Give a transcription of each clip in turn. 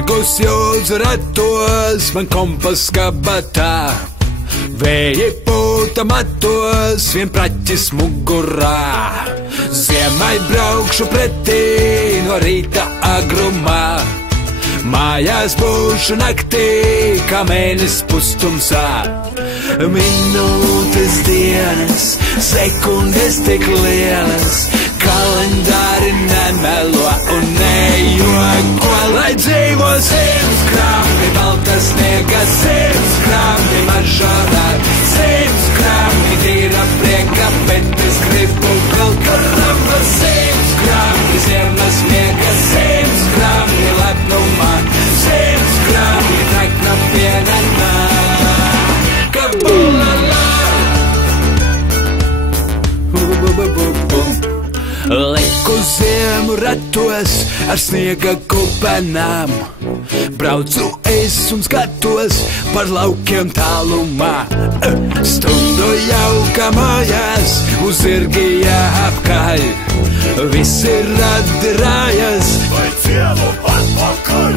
Zirgus jūs ratos, man kompas kabatā. Vēji pūta matos, vien praķis mugurā. Ziemai braukšu pretī no rīta agrumā. Mājās būšu naktī, kā mēnesis pustumsā. Minūtes, dienas, sekundes tik lielas, kalendāri nemelo un nejoko. Lai dzīvo 100 grami, balta sniega 100 grami, mažorā 100 grami, tīra prieka, bet es gribu kaut karamba 100 grami, ziemas sniega 100 grami, lepnumā 100 grami, trakna pienenā. Kabulala! Lieku ziemu ratos ar sniega kupenām. Braucu es un skatos par laukiem tālumā. Stundu jauka mājās, uz zirgi jāapkaļ. Visi radi rājas, vai cielu atpakaļ.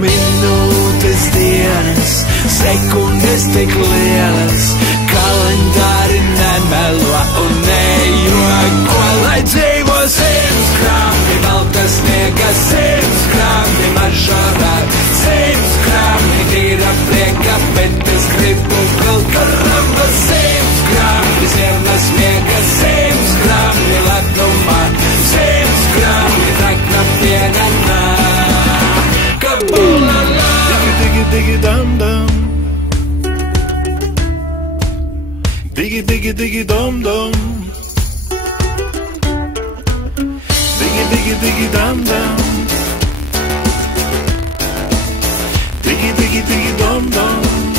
Minūtes, dienas, sekundes tik lielas, kalendāri nemelo un nejoko. Lai dzīvo 100 grami, balta sniega 100 grami, mažorā 100 grami, tīra prieka, bet es gribu vēl karamba 100 grami, ziemas sniega 100 grami, lepnumā 100 grami, trakna pienenā. Kabulala! Digi, digi, dam, dam. Digi, digi, digi, dom, dom. Digi, digi, digi, dam, dam. Digi, digi, digi, dom, dom.